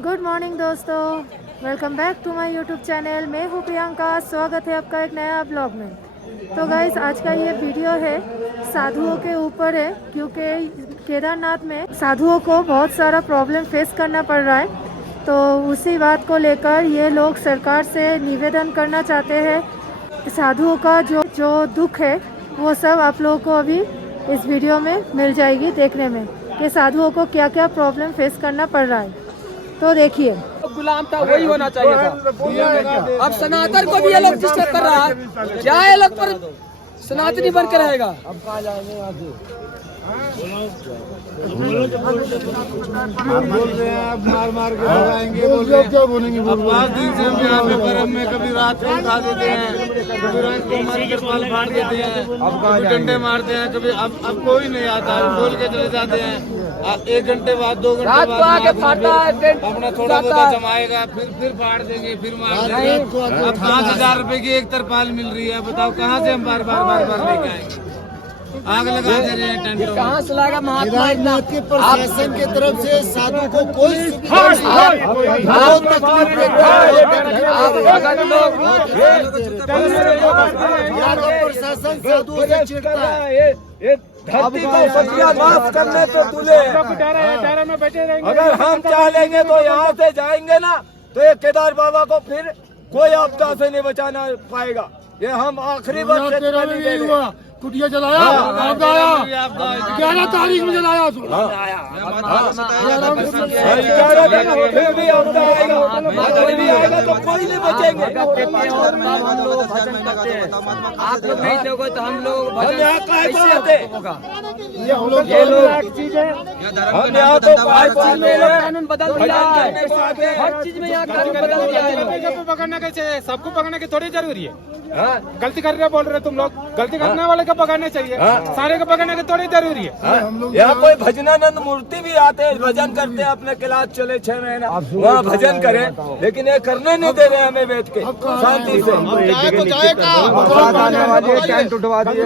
Good morning दोस्तों, welcome back to my YouTube channel. मैं हूँ प्रियंका। स्वागत है आपका एक नया ब्लॉग में। तो गाइस, आज का ये वीडियो है साधुओं के ऊपर है, क्योंकि केदारनाथ में साधुओं को बहुत सारा प्रॉब्लम फेस करना पड़ रहा है। तो उसी बात को लेकर ये लोग सरकार से निवेदन करना चाहते हैं। साधुओं का जो दुख है वो सब आप लोगों को अभी इस वीडियो में मिल जाएगी देखने में, कि साधुओं को क्या क्या प्रॉब्लम फेस करना पड़ रहा है। तो देखिए, गुलाम था वही होना चाहिए था। अब सनातन को भी ये लोग डिस्टर्ब कर रहा है। क्या ये लोग पर सनातनी बन के रहेगा? अब कहाँ जाएंगे यहाँ से? आप बोल रहे हैं आप मार के भगाएंगे, बोल रहे हैं क्या बोलेंगे। अब 5 दिन से हम यहाँ पे बर्फ में कभी रात को उठा देते हैं, कभी रात को मार के बाल फाड़ देते हैं, कभी डंडे मारते हैं, कभी अब कोई नहीं आता है, बोल के चले जाते हैं। 1 घंटे बाद 2 घंटे बाद आके फाड़ता है, अपना थोड़ा बहुत जमाएगा, फिर फाड़ देंगे, फिर मार देंगे। अब 5000 रुपए की एक तरपाल मिल रही है, बताओ कहाँ से हम बार बार लेके आएंगे। आग लगा दे रहे हैं टेंटों में। कहाँ से लाएगा महात्मा इतना? के प्रशासन की तरफ से साधु को कोई सुविधा नहीं है। बहुत तकलीफ प्रशासन साधुओं से चिढ़ता है। धरती को सत्या माफ करने पे तुले। अगर हम चाह लेंगे तो यहाँ से जाएंगे ना, तो ये केदार बाबा को फिर कोई आपदा से नहीं बचाना पाएगा। ये हम आखिरी बार कुटिया जलाया, आपदा आया 11 तारीख में जलाया। 11 फिर भी आपदा आएगा तो कोई नहीं बचेंगे। हम लोग भजन करते हैं, आप लोग नहीं दोगे तो हम लोग भजन कैसे होगा? ये लोग हम यहाँ तो कानून बदल दिया है, हर चीज में यहाँ कानून बदल दिया है। पकड़ना कैसे? सबको पकड़ने की थोड़ी जरूरी है। गलती कर रहे बोल रहे तुम लोग, गलती करने वाले को पकड़ना चाहिए, सारे को पकड़ने की थोड़ी जरूरी है। यहाँ कोई भजनानंद मूर्ति भी आते हैं, भजन करते हैं, अपने क्लास चले 6 महीना वहाँ भजन करें, लेकिन ये करने नहीं दे रहे हमें बैठ के शांति से। टेंट उठवा दिए,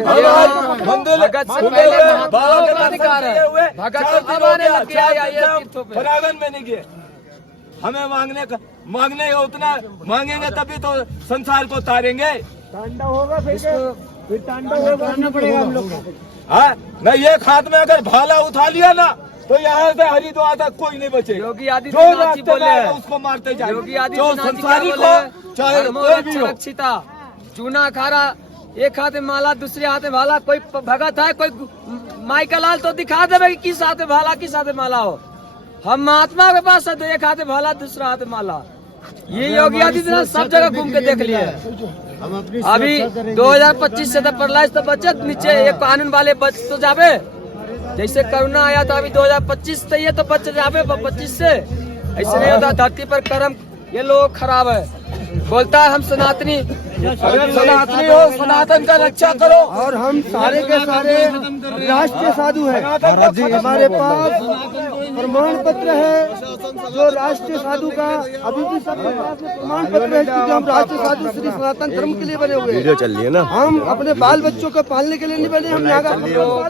मंदिर परागन में नहीं गए। हमें मांगने उतना मांगेंगे तभी तो संसार को तारेंगे। तांडव होगा फिर तांडव करना पड़ेगा हम लोग को। हाँ नहीं, एक हाथ में अगर भाला उठा लिया ना तो यहाँ से हरिद्वार तक कोई नहीं बचे। योगी आदित्यनाथ जी बोले उसको मारते जाए। योगी आदित्यनाथ जी बोले चाहे सुरक्षिता चूना खारा, एक हाथ में माला दूसरे हाथ में भाला। कोई भगत है, कोई माई का लाल तो दिखा दे कि किस हाथ में भाला किस हाथ में माला हो। हम महात्मा के पास है तो एक हाथ में भाला दूसरा हाथ में माला। ये योगी आदित्यनाथ सब जगह घूम के देख लिया। अभी 2025 से तो प्रलय तो बचत नीचे, ये कानून वाले बच तो जावे। जैसे कोरोना आया था, अभी 2025 से ये तो बच जावे 25 से। ऐसे नहीं होता, धरती पर कर्म ये लोग खराब है। बोलता है हम सनातनी, सनातनी हो, सनातन का रक्षा करो। और हम सारे के सारे राष्ट्रीय साधु हैं। हमारे पास प्रमाण पत्र है जो राष्ट्रीय साधु का, अभी भी सबके पास प्रमाण पत्र है कि हम राष्ट्रीय साधु श्री सनातन धर्म के लिए बने हुए हैं। वीडियो चल रही है ना। हम अपने बाल बच्चों को पालने के लिए नहीं बने, हम यहाँ का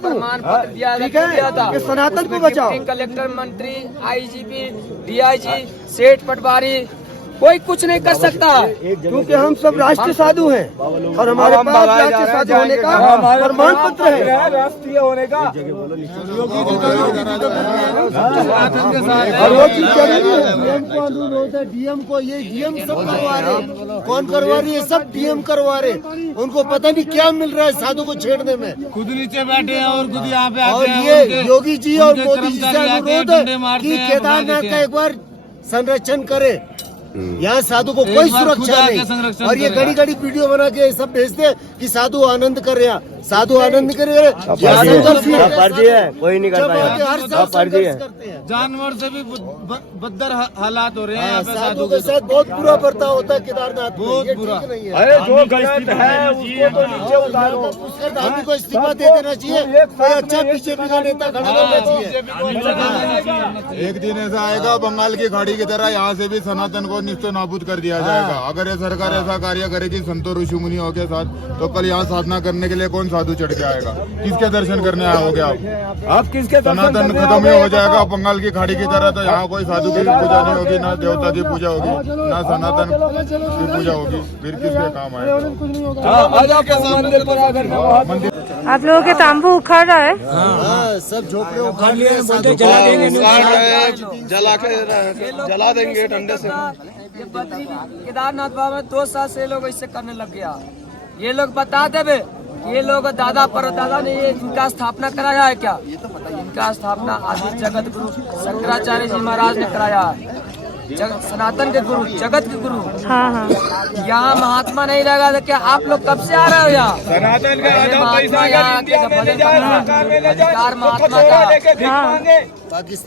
प्रमाण पत्र दिया था कि सनातन को बचाओ। कलेक्टर, मंत्री, आईजीपी, डीआईजी, सेठ पटवारी कोई कुछ नहीं कर सकता, क्योंकि हम सब राष्ट्रीय साधु हैं और हमारे पास राष्ट्रीय साधु होने का प्रमाण पत्र है, राष्ट्रीय होने का। डीएम को ये डीएम सब करवा रहे। कौन करवा रही है? सब डीएम करवा रहे। उनको पता नहीं क्या मिल रहा है साधु को छेड़ने में। खुद नीचे बैठे हैं और खुद यहाँ पे और ये योगी जी और मोदी जी से अनुरोध है कि केदारनाथ का एक बार संरक्षण करे। यहाँ साधु को कोई सुरक्षा नहीं। और ये घड़ी वीडियो बना के सब भेजते कि साधु आनंद कर रहा, साधु आनंद कर रहे। फर्जी है, कोई नहीं करता। फर्जी है। जानवर से भी बदतर हालात हो रहे हैं यहाँ पे। साधु के साथ बहुत बुरा बर्ताव होता है केदारनाथ में। बहुत ये बुरा। ठीक नहीं है। अरे जो गलत है उसको तो नीचे उतारो। पुष्कर धामी को इस्तीफा दे देना चाहिए। कोई अच्छा बीजेपी का नेता खड़ा करना चाहिए। एक दिन ऐसा आएगा बंगाल की खाड़ी की तरह, यहाँ से भी सनातन को निस्ते नाबूद कर दिया जाएगा। अगर ये सरकार ऐसा कार्य करेगी संतो ऋषि मुनियों के साथ, तो कल यहाँ साधना करने के लिए कौन साधु चढ़ के आएगा? किसके दर्शन करने आओगे आप किसके? सनातन खत्म ही हो जाएगा बंगाल की खाड़ी की तरह। तो यहाँ कोई साधु की पूजा नहीं होगी, ना देवता की पूजा होगी, ना सनातन की पूजा होगी, फिर किसके काम आएगा? आप लोगों के तांबू उखाड़ रहा है। सब झोपड़े उखाड़ लिए, जला देंगे ठंडे से। ये बद्री केदारनाथ बाबा में 2 साल से ये लोग ऐसे करने लग गया। ये लोग बता देवे, ये लोग दादा पर दादा ने ये इनका स्थापना कराया है क्या? इनका स्थापना आदि जगत गुरु शंकराचार्य जी महाराज ने कराया है। सनातन के गुरु, जगत के गुरु। हाँ हाँ। यहाँ महात्मा नहीं रहेगा तो क्या आप लोग कब से आ रहे हो यहाँ? सनातन का महात्मा यहाँ अधिकार महात्मा का। हाँ,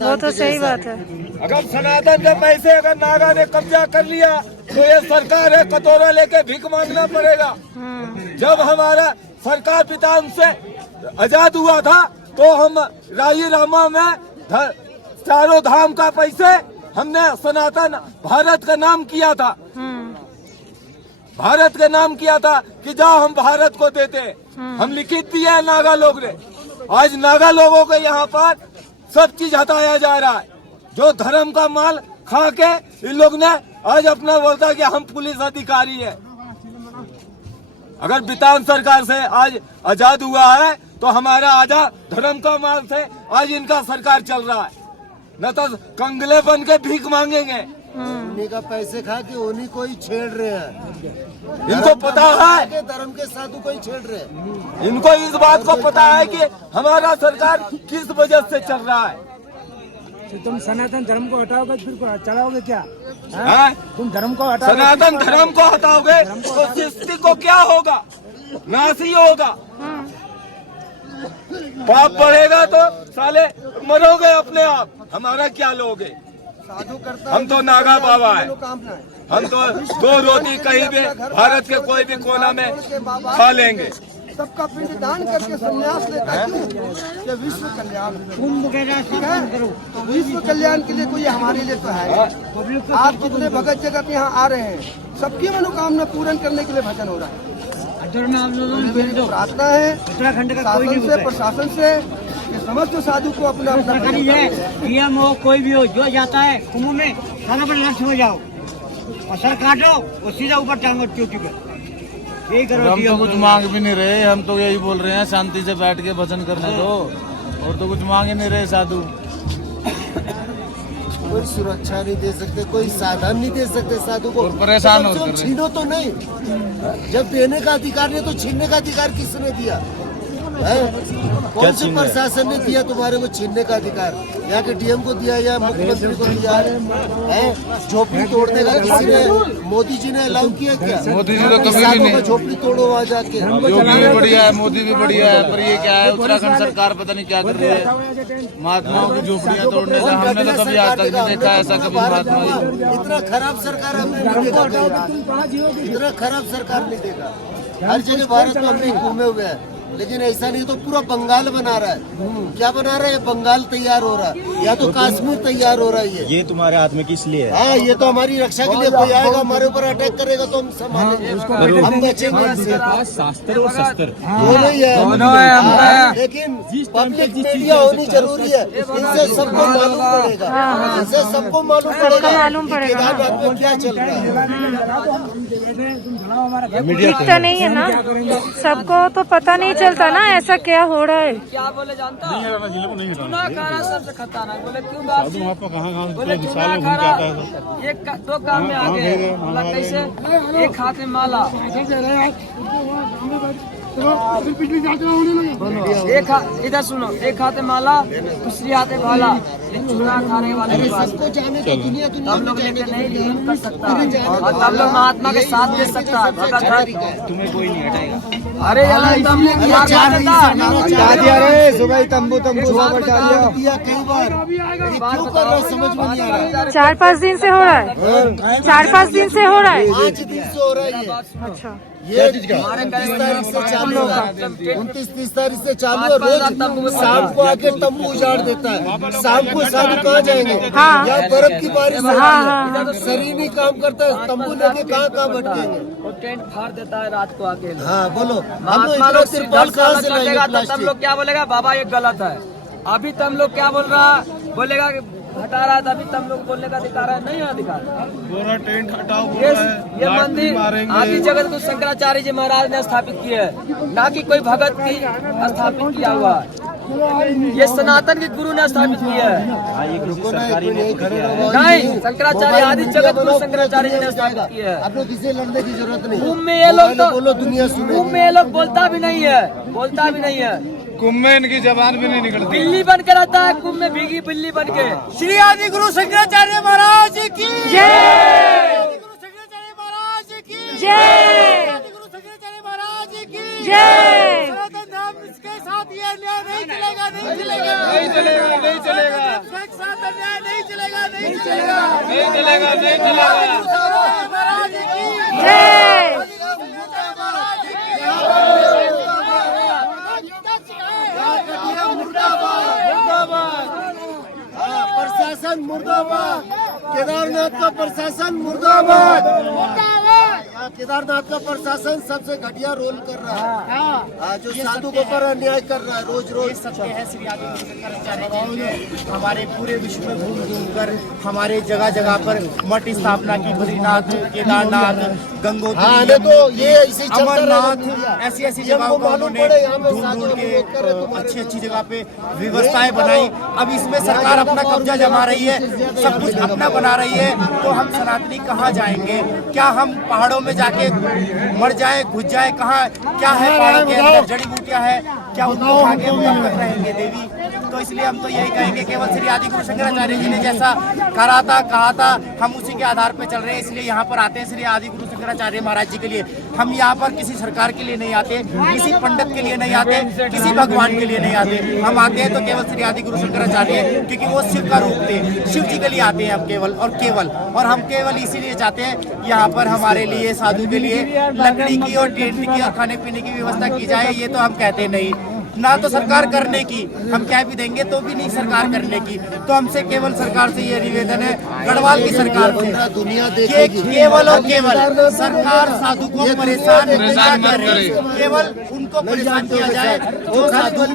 वो तो सही बात है। अगर सनातन के पैसे अगर नागा ने कब्जा कर लिया तो ये सरकार है कटोरा लेके भीख मांगना पड़ेगा। जब हमारा सरकार पिता हमसे आजाद हुआ था तो हम राही रामा में चारों धाम का पैसे हमने सनातन भारत का नाम किया था। भारत का नाम किया था कि जाओ हम भारत को देते। हम लिखित दिए है नागा लोग ने। आज नागा लोगों को यहाँ पर सब चीज हटाया जा रहा है। जो धर्म का माल खा के इन लोग ने आज अपना बोलता कि हम पुलिस अधिकारी है। अगर विधान सरकार से आज आजाद हुआ है तो हमारा आजाद धर्म का माल से आज इनका सरकार चल रहा है, न तो कंगले बन के भीख मांगेंगे। उन्हीं का पैसे खा के उन्हीं को ही छेड़ रहे हैं। इनको पता है धर्म के साधु को ही छेड़ रहे हैं। इनको इस बात को पता है कि हमारा सरकार किस वजह से चल रहा है। तो तुम सनातन धर्म को हटाओगे फिर चलाओगे क्या? हाँ? तुम धर्म को हटाओगे, सनातन धर्म को हटाओगे तो सृष्टि को क्या होगा? नाश ही होगा। पाप बढ़ेगा तो साले मरोगे अपने आप। हमारा क्या लोगे? हम तो नागा बाबा है। हम तो 2 रोटी कहीं भी भारत के कोई भी कोना में खा लेंगे। सबका पिंड दान करके संन्यास लेता है कि विश्व कल्याण। ठीक है, तो विश्व कल्याण के लिए कोई हमारे लिए तो है। आप जितने भगत जगत यहाँ आ रहे हैं सबकी मनोकामना पूर्ण करने के लिए भजन हो रहा है। प्रार्थना है उत्तराखंड का शासन से, प्रशासन से कि समस्त साधु को अपना पीएम हो कोई भी हो, जो जाता है कुंभ में सारा पर लक्ष्य हो जाओ और सर काटो और सीधा ऊपर टांगो चोटी पे। यही करो। हम तो कुछ मांग भी नहीं रहे, हम तो यही बोल रहे हैं शांति से बैठ के भजन करने दो। और तो कुछ मांग ही नहीं रहे साधु। कोई सुरक्षा नहीं दे सकते, कोई साधन नहीं दे सकते साधु को। परेशान हो छीनो तो नहीं, जब देने का अधिकार नहीं तो छीनने का अधिकार किसने दिया है? कौन से प्रशासन ने दिया तुम्हारे को छीनने का अधिकार? यहाँ के डीएम को दिया या मुख्यमंत्री को दिया है? झोपड़ी तोड़ने का किसी ने, मोदी जी ने अलाउ किया क्या? मोदी जी तो कभी भी नहीं। झोपड़ी तोड़ो वहाँ जाके। योगी भी बढ़िया है, मोदी भी बढ़िया है, पर ये क्या है उत्तराखंड सरकार पता नहीं क्या कर रही है। महात्माओं की झोपड़ियाँ तोड़ने का हमने तो कभी आज तक नहीं देखा ऐसा कभी महात्मा। इतना खराब सरकार हमने नहीं देखा, इतना खराब सरकार नहीं देखा। हर जगह भारत में हमने घूमे हुए हैं, लेकिन ऐसा नहीं तो पूरा बंगाल बना रहा है। क्या बना रहा है? बंगाल तैयार हो रहा है या तो कश्मीर तैयार हो रहा है। ये तुम्हारे हाथ में किस लिए है? हाँ, ये तो हमारी रक्षा के लिए। कोई आएगा हमारे ऊपर अटैक करेगा तो हम संभालेंगे, हम बचेंगे। शास्त्र और शस्त्र दोनों ही है, लेकिन पब्लिक मीडिया होनी जरूरी है। इनसे सबको मालूम पड़ेगा, इनसे सबको मालूम पड़ेगा केदारनाथ में क्या चल रहा है। दिखता नहीं है ना, सबको तो पता नहीं चलता ना ऐसा क्या हो रहा है। क्या बोले जानता? चूना खाना सबसे खतरनाक। बोले क्यों बात? बोले चूना खाना ये 2 काम में आगे है। बोला कैसे? एक हाथ में माला, एक इधर सुनो, एक हाथ में माला, दूसरी हाथ में भाला। ये चूना खाने वाले की बात है। हम लोग लेके नहीं कर सकता और तब लोग महात्मा के साथ दे सकता है। भगत तुम्हें कोई नहीं हटाएगा। अरे यार तुम लोग क्या सुबह तंबू कई बार क्यों कर रहे हो? समझ में नहीं आ रहा। 4-5 दिन से हो रहा है, 4-5 दिन से हो रहा है। 5 दिन से हो रहा है ये। अच्छा, ये 29 तारीख से चालू होगा, 29-30 तारीख से चालू है। रोज शाम को आके तंबू उजाड़ देता है। शाम को साधु कहाँ जाएंगे? हाँ। यहाँ बर्फ की बारिश हो हाँ, रही हाँ। है, शरीर नहीं काम करता है, तंबू लेके कहाँ कहाँ भटकेंगे? वो टेंट फाड़ देता है रात को आके। हाँ बोलो, हम महात्मा लोग लोग इतना सिर्फ तिरपाल कहाँ से कर लाएंगे देगा तो तब प्लास्टिक? लोग क्या बोलेगा, बाबा ये गलत है। अभी तुम लोग क्या बोल रहा, बोलेगा कि हटा रहा है, तभी तुम लोग बोलने का अधिकार है, नहीं है अधिकार। पूरा टेंट हटाओ, ये मंदिर आदि जगत गुरु शंकराचार्य जी महाराज ने स्थापित की है, ना कि कोई भगत की स्थापित किया हुआ है। ये सनातन के गुरु ने स्थापित किया है। नहीं, शंकराचार्य आदि जगत गुरु शंकराचार्य जी ने स्थापित किया है। आप लोग किसी लड़ने की जरूरत नहीं। कुंभ में ये लोग तो बोलो, दुनिया सुने। कुंभ में ये लोग बोलता भी नहीं है, बोलता भी नहीं है। कुंभ में इनकी जबान भी नहीं निकलती। बिल्ली बन के रहता है कुंभ में, भीगी बिल्ली बन के। श्री आदि गुरु शंकराचार्य महाराज की जय गुरु शंकराचार्य महाराज की जय गुरु शंकराचार्य महाराज की जय। सनातन धर्म के साथ ये अन्याय नहीं चलेगा, नहीं चलेगा, नहीं चलेगा, नहीं चलेगा, के साथ अन्याय नहीं चलेगा, नहीं चलेगा, नहीं चलेगा, नहीं चलेगा। महाराज की जय प्रशासन मुर्दाबाद, केदारनाथ का प्रशासन मुर्दाबाद। केदारनाथ का प्रशासन सबसे घटिया रोल कर रहा है, जो साधु के ऊपर अन्याय कर रहा है रोज रोज। सत्य है। श्री आदि गुरु शंकराचार्य जी ने हमारे पूरे विश्व में घूम घूम कर हमारे जगह जगह पर मठ स्थापना की, बद्रीनाथ, केदारनाथ, गंगोत्री, तो ये ऐसे अमरनाथ, ऐसी ऐसी जगहों को उन्होंने ढूंढ ढूंढ के अच्छी अच्छी जगह पे व्यवस्थाएं बनाई। अब इसमें सरकार अपना कब्जा जमा रही है, सब कुछ अपना बना रही है, तो हम सनातनी कहाँ जाएंगे? क्या हम पहाड़ों में जाके मर जाए, घुस जाए? कहाँ क्या है पहाड़ों के अंदर? जड़ी बूटियां है क्या? उनको आगे हम कब तक रहेंगे देवी? तो इसलिए हम तो यही कहेंगे, केवल श्री आदि गुरु शंकराचार्य जी ने जैसा करा था, कहा था, हम उसी के आधार पर चल रहे हैं। इसलिए यहाँ पर आते हैं श्री आदि गुरु शंकराचार्य महाराज जी के लिए। हम यहाँ पर किसी सरकार के लिए नहीं आते, किसी पंडित के लिए नहीं आते, किसी भगवान के लिए नहीं आते। हम आते हैं तो केवल श्री आदि गुरु शंकराचार्य, क्योंकि वो शिव का रूप थे, शिव जी के लिए आते हैं हम केवल और हम केवल इसीलिए चाहते हैं यहाँ पर हमारे लिए, साधु के लिए लकड़ी की और टेंट की और खाने पीने की व्यवस्था की जाए। ये तो हम कहते नहीं, ना तो सरकार करने की, हम क्या भी देंगे तो भी नहीं सरकार करने की। तो हमसे केवल सरकार से ये निवेदन है, गढ़वाल की सरकार को, दुनिया कि केवल और केवल सरकार साधु को परेशान ना करे, केवल उनको परेशान किया जाए। जो साधु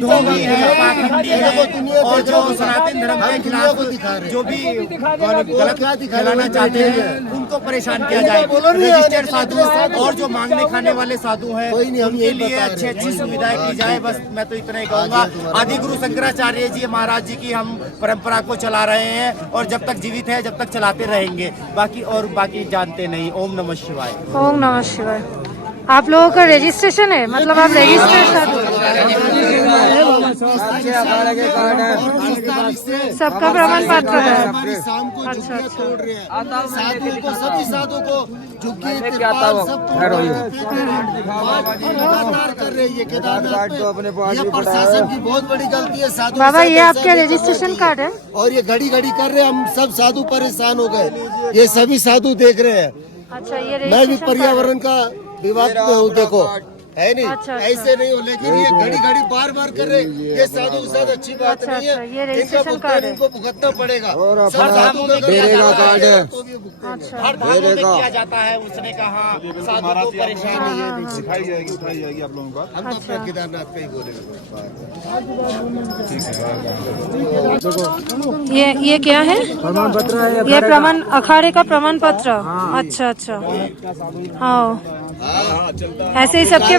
ढोंगी है, पाखंडी है और जो सनातन धर्म के खिलाफ जो भी गलत फैलाना चाहते हैं, उनको परेशान किया जाए। रजिस्टर्ड साधु और जो मांगने खाने वाले साधु हैं, उनके लिए अच्छी अच्छी सुविधाएं की जाए। बस मैं तो इतना ही कहूँगा। आदि गुरु शंकराचार्य जी महाराज जी की हम परंपरा को चला रहे हैं और जब तक जीवित है जब तक चलाते रहेंगे। बाकी जानते नहीं। ओम नमः शिवाय। ओम नमः शिवाय। आप लोगों का रजिस्ट्रेशन है, मतलब आप रजिस्टर्ड साधु? सबका प्रमाण पत्र है। शाम को अच्छा, झुग्गियां अच्छा। तोड़ रहे हैं, साधु को, सभी साधु को झुग्गी क्या तिरपाल था वो? सब तोड़ रहे हैं। लगातार कर रही है केदारनाथ पे। ये प्रशासन की बहुत बड़ी गलती है। साधु बाबा, ये ऐसा आपका नहीं रजिस्ट्रेशन करना कार्ड है? चाहिए। और ये घड़ी घड़ी कर रहे हैं, हम सब साधु परेशान हो गए। ये सभी साधु देख रहे हैं। अच्छा, ये मैं भी रजिस्ट्रेशन कार्ड है। पर्यावरण का विवाद में हूँ, देखो है नहीं। अच्छा, अच्छा। ऐसे नहीं हो, लेकिन ये घड़ी घड़ी बार बार कर रहे, ये साधु के साथ अच्छी बात अच्छा, नहीं है। अच्छा, ये इनका रजिस्ट्रेशन भुगतान कार्ड है। इनको भुगतना पड़ेगा। सब हर साधु का डेरे का कार्ड है। तो भी भुगतना है। अच्छा। हर धामों में किया जाता है। उसने कहा साधु को परेशान नहीं है। दिखाई जाएगी, उठाई जाएगी आप लोगों का। हम तो अपना केदारनाथ पे ही बोलेंगे। ये क्या है? प्रमाण पत्र है। ये प्रमाण अखाड़े का प्रमाण पत्र। अच्छा अच्छा, हाँ। ऐसे ही सबके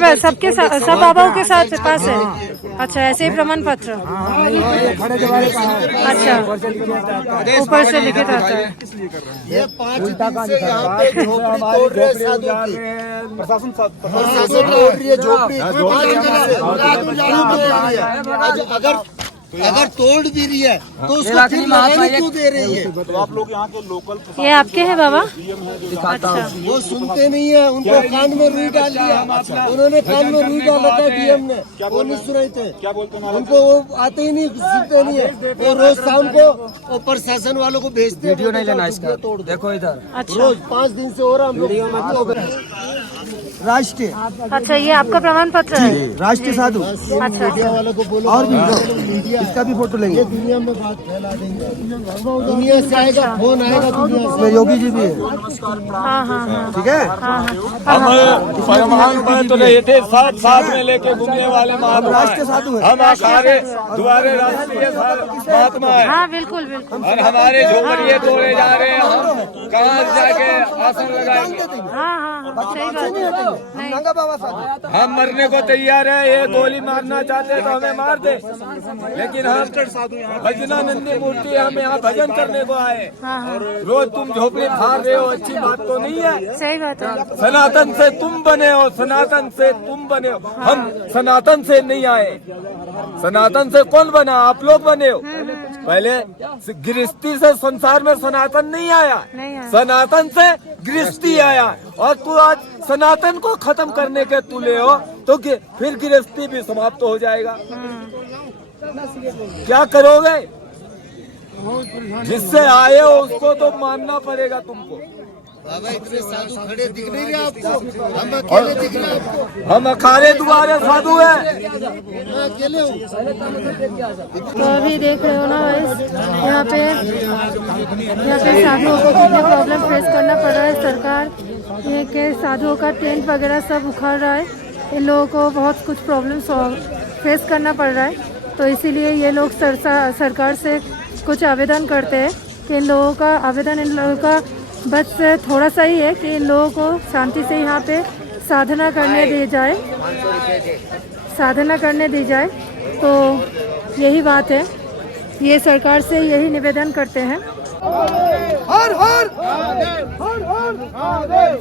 सब बाबाओं के साथ पास है। अच्छा, ऐसे ही प्रमाण पत्र। अच्छा, ऊपर से लिखित आता है। ये 5 दिन से यहाँ पे झोपड़ी तोड़ रहे हैं साधु की। प्रशासन प्रशासन तोड़ रही है झोपड़ी। 5 दिन से अगर अगर तोड़ भी रही है तो उसको लाखनी फिर महात्मा लगाने एक- क्यों दे रही है? तो आप लोग यहाँ के लोकल ये आपके हैं बाबा? दिखाता हूँ। वो सुनते नहीं है, उनको कान में रुई डाल दिया, उन्होंने कान में रुई डाल रखा है डीएम ने, वो नहीं सुन रहे थे। क्या बोलते हैं उनको वो आते ही नहीं, सुनते नहीं है। वो रोज शाम को वो प्रशासन वालों को भेजते हैं, वीडियो नहीं लेना इसका, तोड़ दो। देखो इधर। अच्छा रोज 5 दिन से हो रहा हम लोग राष्ट्रीय अच्छा, ये आपका प्रमाण पत्र है? राष्ट्रीय साधु अच्छा अच्छा। वालों को बोलो और भी इसका भी फोटो लेंगे। दुनिया में बात फैला देंगे, दुनिया से आएगा, फोन आएगा दुनिया से। योगी जी भी है, हाँ हाँ हाँ ठीक है। हाँ हाँ हम फरमान पर तो नहीं थे, साथ साथ में लेके घूमने वाले महात्मा राष्ट्रीय साधु है। हम हमारे द्वारे राष्ट्रीय महात्मा है हाँ, बिल्कुल बिल्कुल। और हमारे झोपड़िए तोड़े जा रहे हैं। हम कहाँ जाके आसन लगाएंगे? हाँ हाँ, सही बात है। नहीं, नंगा बाबा साधु हम मरने को तैयार है। ये गोली मारना चाहते तो हमें मार दे, लेकिन हम भजनानंदी मूर्ति हम यहाँ भजन करने को आए। हाँ हाँ, रोज तुम झोपड़ी फाड़ रहे हो, अच्छी बात तो नहीं है। सही बात है। सनातन से तुम बने हो, सनातन से तुम बने हो, हम सनातन से नहीं आए। सनातन से कौन बना? आप लोग बने हो। पहले गृहस्थी से संसार में सनातन नहीं आया, नहीं आया। सनातन से गृहस्थी आया। और तू आज सनातन को खत्म करने के तुले हो तो फिर गृहस्थी भी समाप्त हो जाएगा। क्या करोगे? जिससे आए हो उसको तो मानना पड़ेगा तुमको। बाबा इतने साधु खड़े दिख नहीं रहे आपको? हम अकेले दिख रहे हैं आपको? हम अखाड़े तुम्हारे साधु हैं। मैं अकेले हूँ। तो अभी देख रहे हो ना गाइस, यहाँ पे साधुओं को कितने प्रॉब्लम फेस करना पड़ रहा है। सरकार ये के साधुओं का टेंट वगैरह सब उखाड़ रहा है। इन लोगों को बहुत कुछ प्रॉब्लम फेस करना पड़ रहा है। तो इसीलिए ये लोग सरकार से कुछ आवेदन करते हैं कि इन लोगों का आवेदन, इन लोगों का बस थोड़ा सा ही है कि इन लोगों को शांति से यहाँ पे साधना करने दी जाए, साधना करने दी जाए। तो यही बात है, ये सरकार से यही निवेदन करते हैं। हर हर हर हर